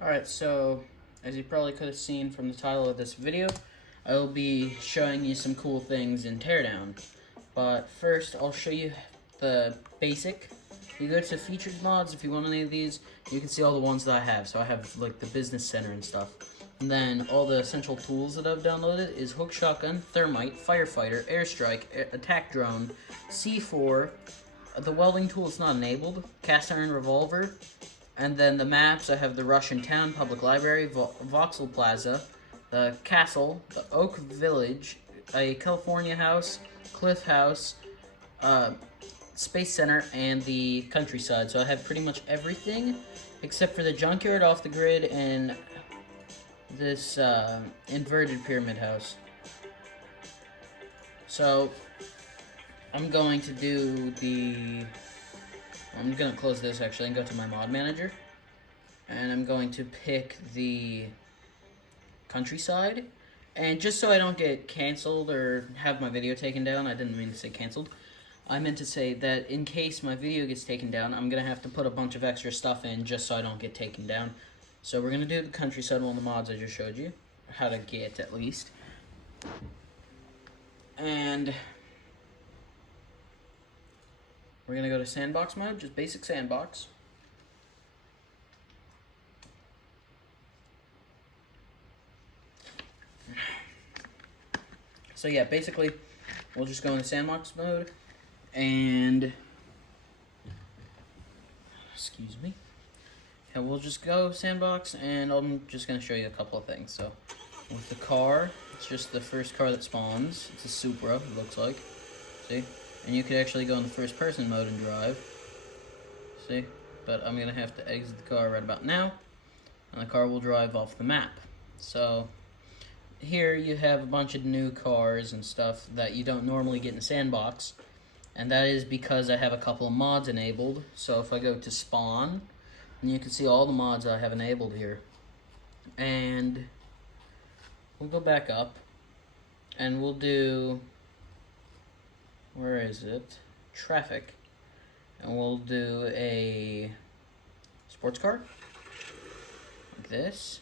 Alright, so as you probably could have seen from the title of this video, I will be showing you some cool things in Teardown. But first, I'll show you the basic. You go to featured mods if you want any of these. You can see all the ones that I have. So I have like the business center and stuff. And then all the essential tools that I've downloaded is hook shotgun, thermite, firefighter, airstrike, attack drone, C4. The welding tool is not enabled. Cast iron revolver. And then the maps, I have the Russian Town, Public Library, Vauxhall Plaza, the Castle, the Oak Village, a California House, Cliff House, Space Center, and the Countryside. So I have pretty much everything, except for the Junkyard off the grid and this inverted pyramid house. So I'm going to do I'm going to close this actually and go to my mod manager. And I'm going to pick the Countryside. And just so I don't get canceled or have my video taken down, I didn't mean to say canceled. I meant to say that in case my video gets taken down, I'm going to have to put a bunch of extra stuff in just so I don't get taken down. So we're going to do the Countryside, one of the mods I just showed you. How to get, at least. And we're going to go to sandbox mode, just basic sandbox. So yeah, basically, we'll just go into sandbox mode, and, excuse me, yeah, we'll just go sandbox, and I'm just going to show you a couple of things. So, with the car, it's just the first car that spawns. It's a Supra, it looks like, see? And you could actually go in the first person mode and drive, see? But I'm going to have to exit the car right about now, and the car will drive off the map. So here you have a bunch of new cars and stuff that you don't normally get in Sandbox, and that is because I have a couple of mods enabled. So if I go to spawn, and you can see all the mods I have enabled here, and we'll go back up, and we'll do, where is it? Traffic, and we'll do a sports car, like this.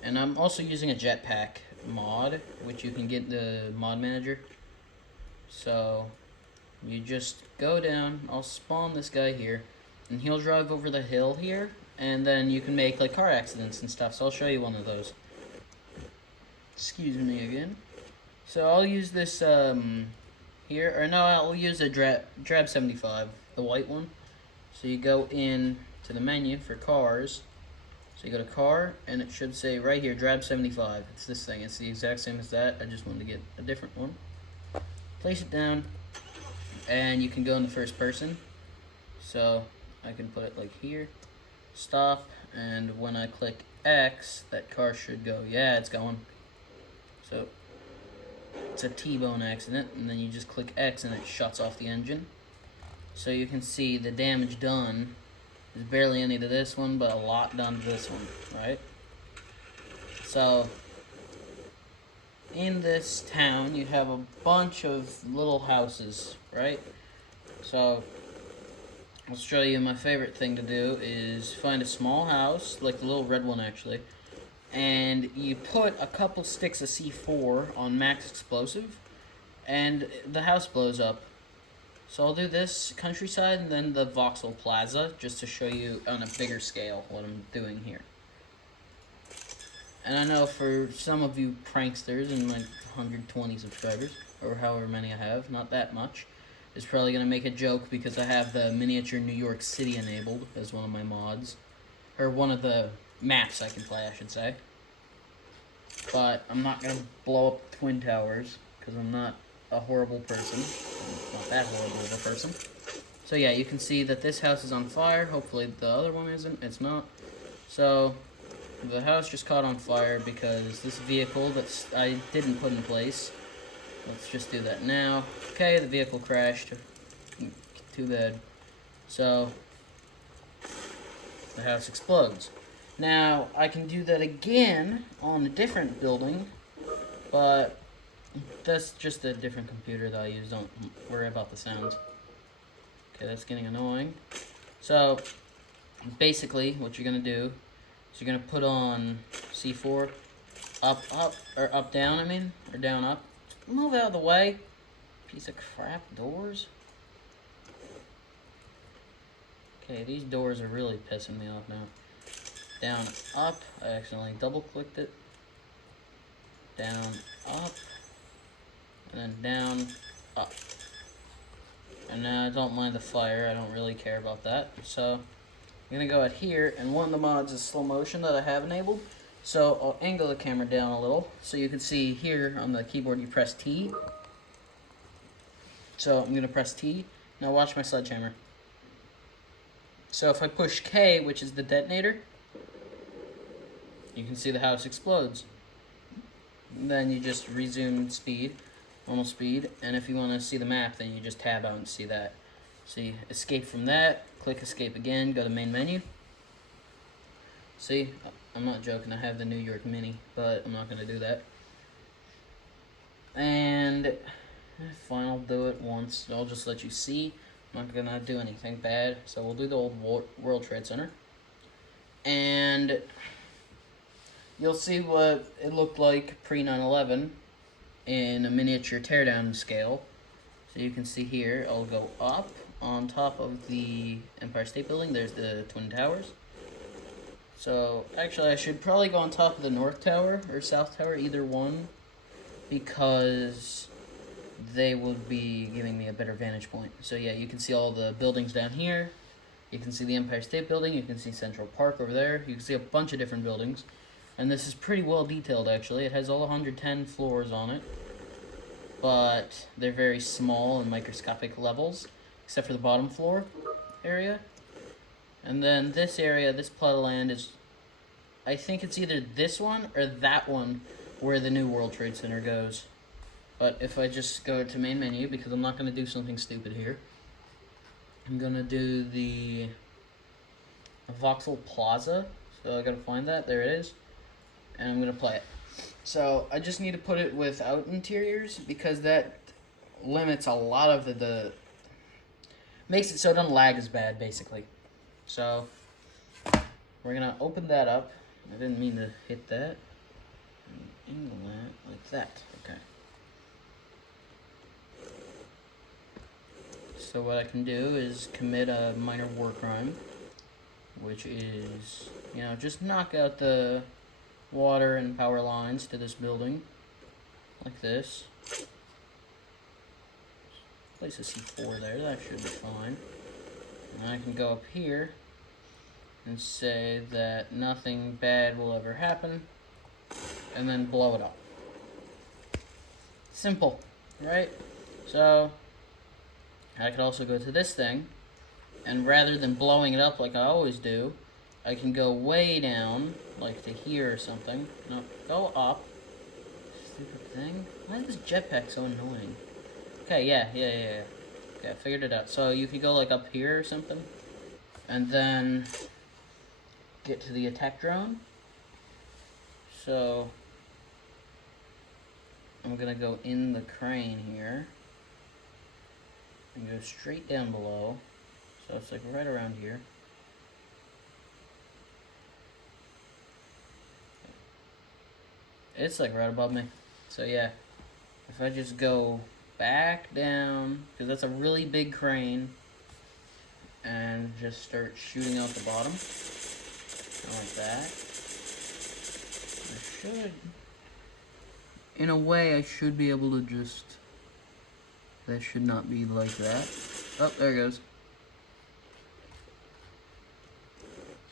And I'm also using a jetpack mod, which you can get in the mod manager. So you just go down, I'll spawn this guy here, and he'll drive over the hill here, and then you can make like car accidents and stuff. So I'll show you one of those. Excuse me again. So I'll use this here, or no, I'll use a Drab 75, the white one. So you go in to the menu for cars. So you go to car, and it should say right here, Drab 75. It's this thing. It's the exact same as that. I just wanted to get a different one. Place it down, and you can go in the first person. So I can put it like here. Stop, and when I click X, that car should go. Yeah, it's going. So it's a T-bone accident, and then you just click X, and it shuts off the engine. So you can see the damage done. There's barely any to this one, but a lot done to this one, right? So, in this town, you have a bunch of little houses, right? So, I'll show you my favorite thing to do is find a small house, like the little red one actually, and you put a couple sticks of C4 on max explosive, and the house blows up. So I'll do this Countryside and then the Vauxhall Plaza, just to show you on a bigger scale what I'm doing here. And I know for some of you pranksters and like 120 subscribers, or however many I have, not that much, is probably going to make a joke because I have the miniature New York City enabled as one of my mods. Or one of the maps I can play, I should say. But I'm not going to blow up Twin Towers, because I'm not a horrible person. Not that horrible of a person. So yeah, you can see that this house is on fire. Hopefully the other one isn't. It's not. So the house just caught on fire because this vehicle that I didn't put in place. Let's just do that now. Okay, the vehicle crashed. Too bad. So the house explodes. Now I can do that again on a different building, but that's just a different computer that I use. Don't worry about the sounds. Okay, that's getting annoying. So, basically, what you're going to do So you're gonna put on C4, up, or up, down, I mean, or down, up. Move out of the way. Piece of crap doors. Okay, these doors are really pissing me off now. Down, up. I accidentally double-clicked it. Down, up. And then down, up. And now I don't mind the fire. I don't really care about that. So I'm going to go out here. And one of the mods is slow motion that I have enabled. So I'll angle the camera down a little. So you can see here on the keyboard you press T. So I'm going to press T. Now watch my sledgehammer. So if I push K, which is the detonator, you can see the house explodes. And then you just resume speed, normal speed, and if you want to see the map, then you just tab out and see that. See, escape from that, click escape again, go to main menu. See, I'm not joking, I have the New York Mini, but I'm not going to do that. And fine, I'll do it once. I'll just let you see. I'm not gonna do anything bad, so we'll do the old World Trade Center. And you'll see what it looked like pre-9/11 in a miniature teardown scale. So you can see here, I'll go up on top of the Empire State Building. There's the Twin Towers. So actually I should probably go on top of the North Tower or South Tower, either one, because they would be giving me a better vantage point. So yeah, you can see all the buildings down here. You can see the Empire State Building. You can see Central Park over there. You can see a bunch of different buildings. And this is pretty well detailed, actually. It has all 110 floors on it. But they're very small and microscopic levels, except for the bottom floor area. And then this area, this plot of land is, I think it's either this one or that one where the new World Trade Center goes. But if I just go to main menu, because I'm not going to do something stupid here, I'm going to do the Vauxhall Plaza. So I got to find that. There it is. And I'm going to play it. So I just need to put it without interiors, because that limits a lot of the makes it so it doesn't lag as bad, basically. So we're going to open that up. I didn't mean to hit that. Angle that like that. Okay. So what I can do is commit a minor war crime, which is, you know, just knock out the water and power lines to this building, like this. Place a C4 there, that should be fine. And I can go up here and say that nothing bad will ever happen, and then blow it up. Simple, right? So I could also go to this thing, and rather than blowing it up like I always do, I can go way down, like to here or something. No, go up. Stupid thing. Why is this jetpack so annoying? Okay, yeah. Okay, I figured it out. So you could go like up here or something, and then get to the attack drone. So I'm gonna go in the crane here and go straight down below. So it's like right around here. It's like right above me. So yeah, if I just go back down, because that's a really big crane, and just start shooting out the bottom, like that. I should, in a way, I should be able to just, that should not be like that. Oh, there it goes.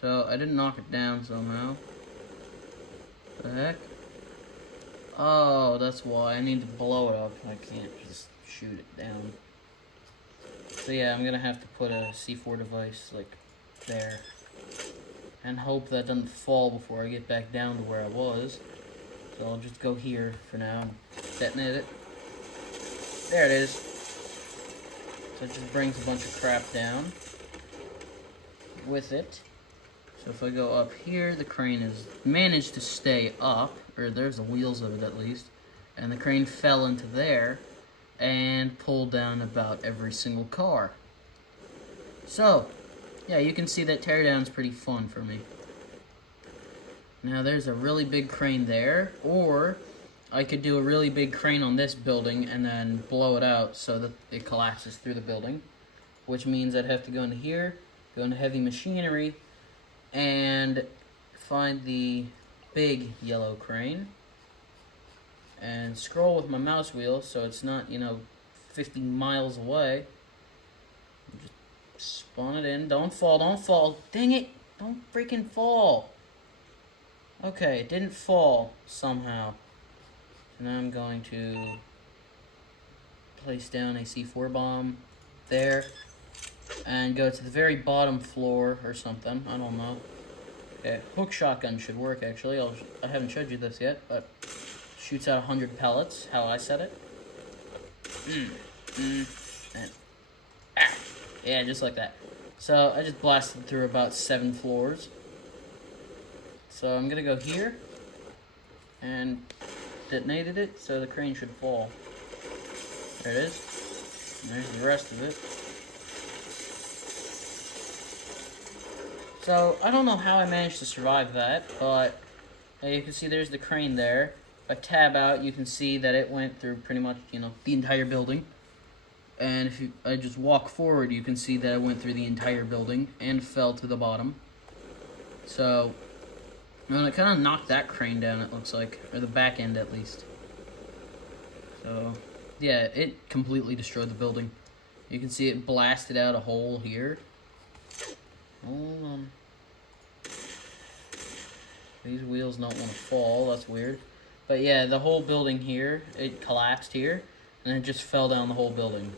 So I didn't knock it down somehow. The heck? Oh, that's why. I need to blow it up. I can't just shoot it down. So yeah, I'm gonna have to put a C4 device, like, there. And hope that doesn't fall before I get back down to where I was. So I'll just go here for now and detonate it. There it is. So it just brings a bunch of crap down with it. So if I go up here, the crane has managed to stay up, or there's the wheels of it at least, and the crane fell into there and pulled down about every single car. So, yeah, you can see that teardown's pretty fun for me. Now there's a really big crane there, or I could do a really big crane on this building and then blow it out so that it collapses through the building, which means I'd have to go into here, go into heavy machinery, and find the big yellow crane, and scroll with my mouse wheel so it's not, 50 miles away. Just spawn it in. Don't fall, don't fall. Dang it! Don't freaking fall! Okay, it didn't fall somehow. So now I'm going to place down a C4 bomb there and go to the very bottom floor or something. I don't know. Okay, hook shotgun should work actually. I haven't showed you this yet, but shoots out 100 pellets, how I said it. And, yeah, just like that. So I just blasted through about 7 floors. So I'm gonna go here and detonated it, so the crane should fall. There it is. And there's the rest of it. So I don't know how I managed to survive that, but you can see there's the crane there. If I tab out, you can see that it went through pretty much, the entire building. And if I just walk forward, you can see that it went through the entire building and fell to the bottom. So, it kind of knocked that crane down, it looks like, or the back end at least. So, yeah, it completely destroyed the building. You can see it blasted out a hole here. Hold on. These wheels don't want to fall, that's weird. But yeah, the whole building here, it collapsed here, and it just fell down the whole building.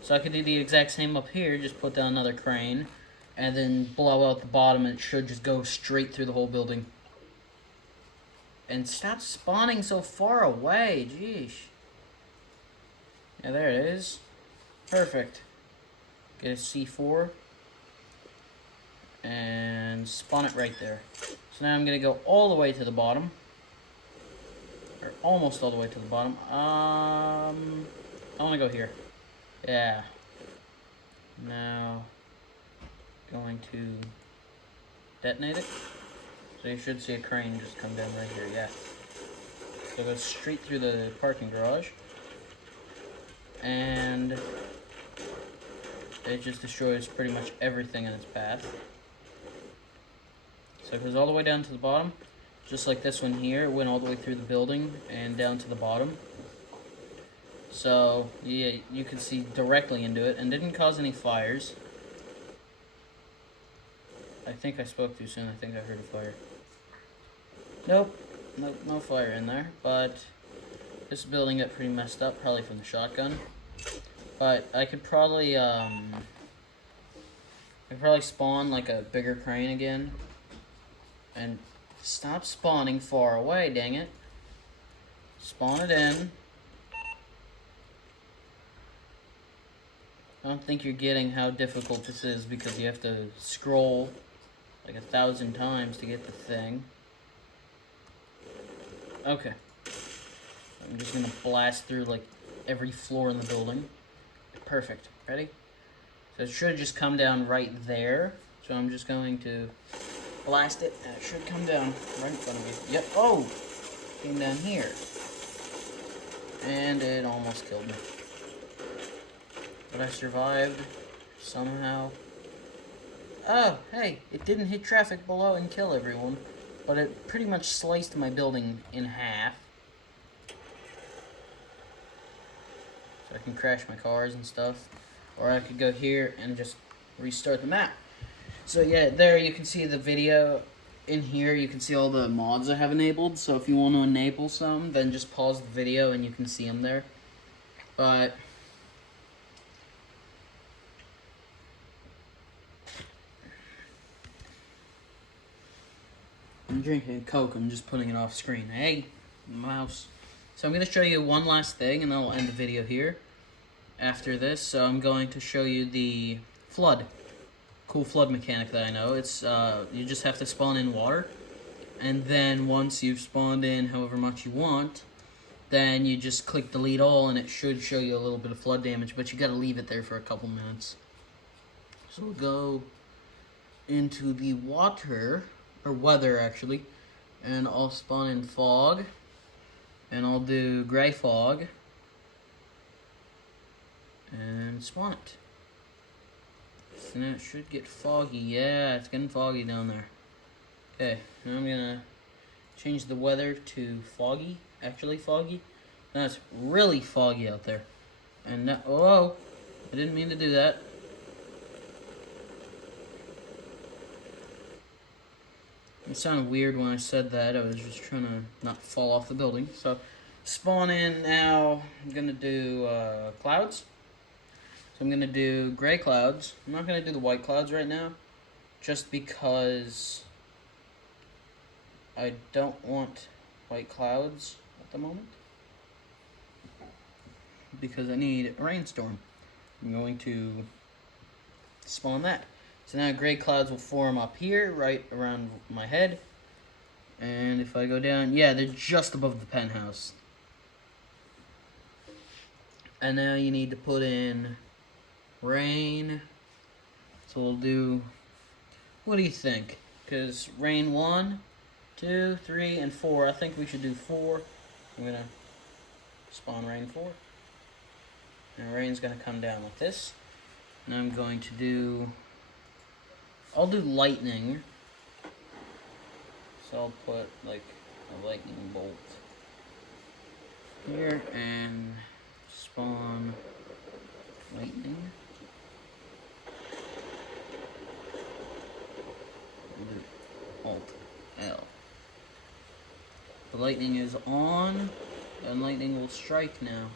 So I could do the exact same up here, just put down another crane, and then blow out the bottom, and it should just go straight through the whole building. And stop spawning so far away, jeez. Yeah, there it is. Perfect. Get a C4. And spawn it right there. So now I'm going to go all the way to the bottom. Or almost all the way to the bottom. I want to go here. Yeah. Now, going to detonate it. So you should see a crane just come down right here, yeah. So it goes straight through the parking garage. And it just destroys pretty much everything in its path. So it goes all the way down to the bottom. Just like this one here, it went all the way through the building and down to the bottom. So, yeah, you can see directly into it and didn't cause any fires. I think I spoke too soon. I think I heard a fire. Nope, no fire in there. But this building got pretty messed up, probably from the shotgun. But I could probably spawn like a bigger crane again. And stop spawning far away, dang it. Spawn it in. I don't think you're getting how difficult this is because you have to scroll like 1,000 times to get the thing. Okay. I'm just gonna blast through like every floor in the building. Perfect. Ready? So it should just come down right there. So I'm just going to blast it, and it should come down right in front of me. Yep. Oh! Came down here. And it almost killed me. But I survived somehow. Oh, hey, it didn't hit traffic below and kill everyone, but it pretty much sliced my building in half. So I can crash my cars and stuff. Or I could go here and just restart the map. So yeah, there you can see the video. In here you can see all the mods I have enabled. So if you want to enable some, then just pause the video and you can see them there. But I'm drinking a Coke, I'm just putting it off screen. Hey, mouse. So I'm going to show you one last thing and then I'll end the video here after this. So I'm going to show you the flood. Cool flood mechanic that I know. It's you just have to spawn in water, and then once you've spawned in however much you want, then you just click delete all and it should show you a little bit of flood damage, but you got to leave it there for a couple minutes. So we'll go into the water, or weather actually, And I'll spawn in fog. And I'll do gray fog. And spawn it. So now it should get foggy. Yeah, it's getting foggy down there. Okay, now I'm gonna change the weather to foggy. Actually foggy. Now it's really foggy out there. And now, oh, I didn't mean to do that. It sounded weird when I said that. I was just trying to not fall off the building. So, spawn in now. I'm gonna do clouds. So I'm gonna do gray clouds. I'm not gonna do the white clouds right now, just because I don't want white clouds at the moment. Because I need a rainstorm. I'm going to spawn that. So now gray clouds will form up here, right around my head. And if I go down, yeah, they're just above the penthouse. And now you need to put in rain. So we'll do, what do you think? Because rain 1, 2, 3, and 4. I think we should do 4. I'm going to spawn rain 4. And rain's going to come down like this. And I'm going to do, I'll do lightning. So I'll put like a lightning bolt here and spawn lightning. Alt L. The lightning is on, and lightning will strike now.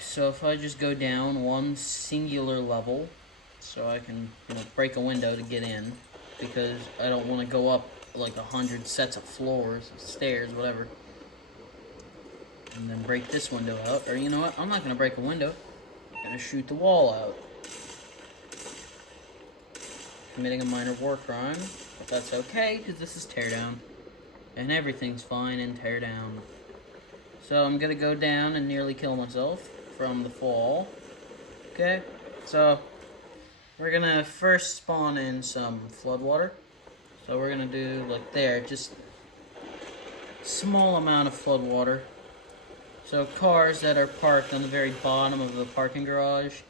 So if I just go down one singular level, so I can, break a window to get in, because I don't want to go up like 100 sets of floors, stairs, whatever, and then break this window out. Or you know what? I'm not going to break a window. I'm going to shoot the wall out. Committing a minor war crime, but that's okay, because this is Teardown, and everything's fine in Teardown. So I'm going to go down and nearly kill myself from the fall. Okay, so we're going to first spawn in some flood water. So we're going to do like there, just small amount of flood water. So cars that are parked on the very bottom of the parking garage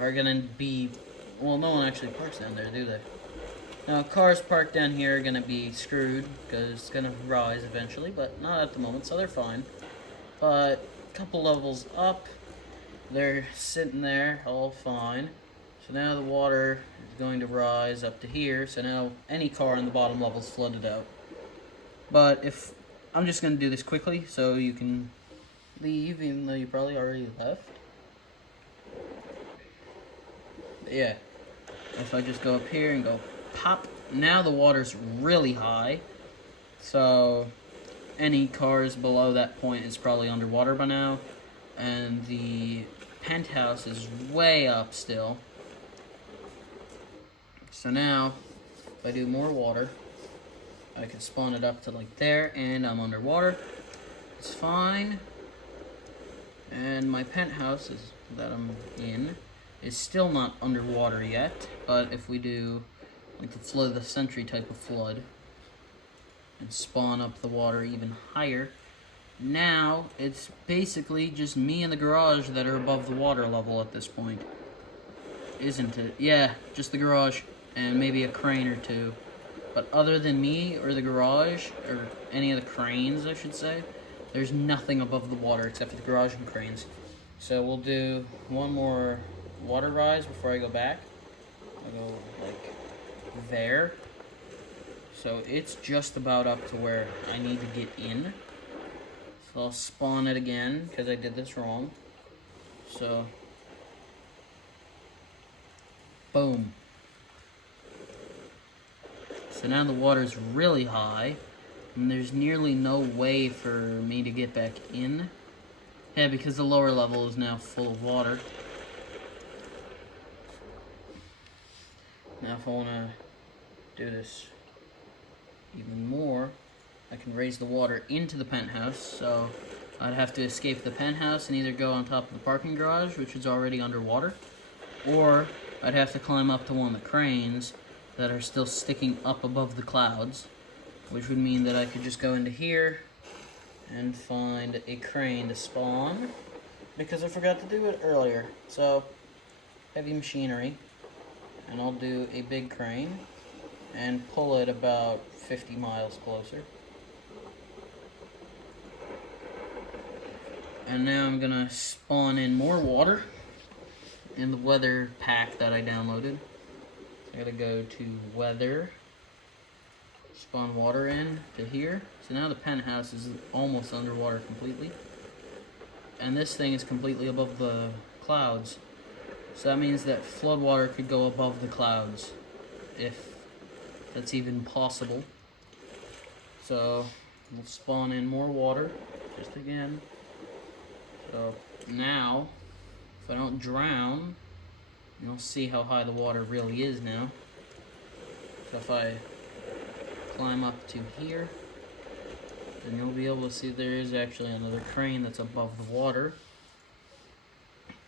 are going to be, well, no one actually parks down there, do they? Now, cars parked down here are going to be screwed, because it's going to rise eventually, but not at the moment, so they're fine. But a couple levels up, they're sitting there all fine. So now the water is going to rise up to here, so now any car in the bottom level is flooded out. But if, I'm just going to do this quickly, so you can leave, even though you probably already left. But yeah, if I just go up here and go pop, now the water's really high, so any cars below that point is probably underwater by now, and the penthouse is way up still. So now, if I do more water, I can spawn it up to like there, and I'm underwater. It's fine. And my penthouse that I'm in is still not underwater yet, but if we do like the flood of the century type of flood and spawn up the water even higher, now it's basically just me and the garage that are above the water level at this point. Isn't it? Yeah, just the garage and maybe a crane or two. But other than me or the garage, or any of the cranes I should say, there's nothing above the water except for the garage and cranes. So we'll do one more water rise before I go back. I'll go like there. So it's just about up to where I need to get in. So I'll spawn it again because I did this wrong. So boom. So now the water's really high, and there's nearly no way for me to get back in. Yeah, because the lower level is now full of water. Now if I want to do this even more, I can raise the water into the penthouse, so I'd have to escape the penthouse and either go on top of the parking garage, which is already underwater, or I'd have to climb up to one of the cranes that are still sticking up above the clouds, which would mean that I could just go into here and find a crane to spawn, because I forgot to do it earlier. So, heavy machinery, and I'll do a big crane and pull it about 50 miles closer. And now I'm gonna spawn in more water in the weather pack that I downloaded. So I gotta go to weather, spawn water in to here. So now the penthouse is almost underwater completely. And this thing is completely above the clouds. So that means that floodwater could go above the clouds, if that's even possible. So we'll spawn in more water, just again. So now, if I don't drown, you'll see how high the water really is now. So if I climb up to here, then you'll be able to see there is actually another crane that's above the water.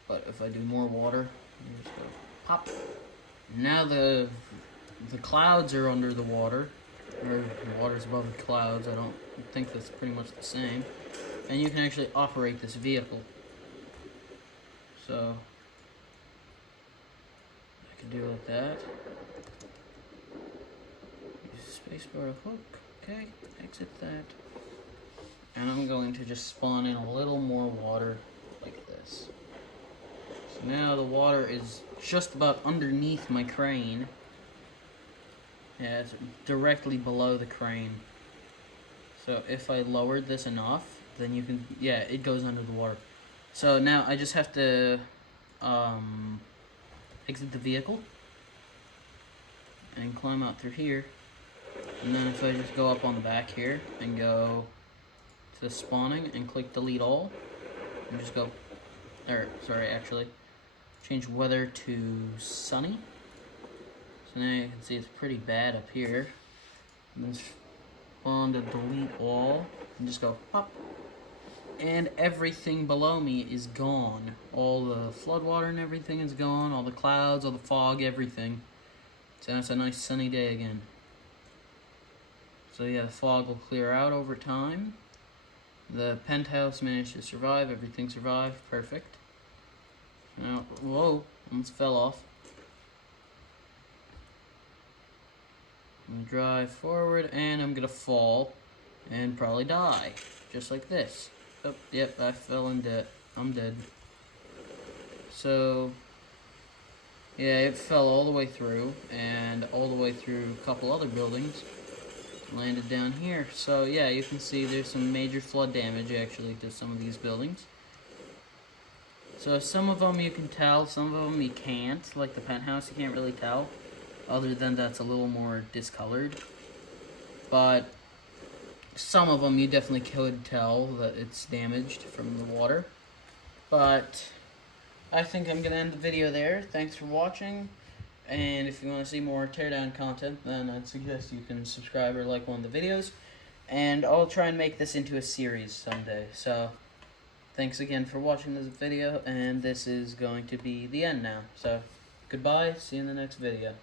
But if I do more water, you just go pop. Now the clouds are under the water, or the water's above the clouds. I don't think that's pretty much the same. And you can actually operate this vehicle. So I can do it like that. Use the spacebar to hook. Okay, exit that. And I'm going to just spawn in a little more water like this. So now the water is just about underneath my crane. Yeah, it's directly below the crane. So if I lowered this enough, then you can, yeah, it goes under the water. So now I just have to exit the vehicle and climb out through here. And then if I just go up on the back here and go to spawning and click delete all, and just go, or sorry, actually change weather to sunny. So now you can see it's pretty bad up here. And then spawn to delete all and just go pop. And everything below me is gone. All the floodwater and everything is gone. All the clouds, all the fog, everything. So it's a nice sunny day again. So yeah, the fog will clear out over time. The penthouse managed to survive. Everything survived. Perfect. Now, whoa, almost fell off. I'm gonna drive forward and I'm gonna fall and probably die. Just like this. Oh, yep, I fell in debt. I'm dead. So, yeah, it fell all the way through, and all the way through a couple other buildings. Landed down here. So, yeah, you can see there's some major flood damage, actually, to some of these buildings. So, some of them you can tell, some of them you can't. Like the penthouse, you can't really tell. Other than that's a little more discolored. But some of them you definitely could tell that it's damaged from the water. But I think I'm going to end the video there. Thanks for watching. And if you want to see more Teardown content, then I'd suggest you can subscribe or like one of the videos. And I'll try and make this into a series someday. So, thanks again for watching this video. And this is going to be the end now. So, goodbye. See you in the next video.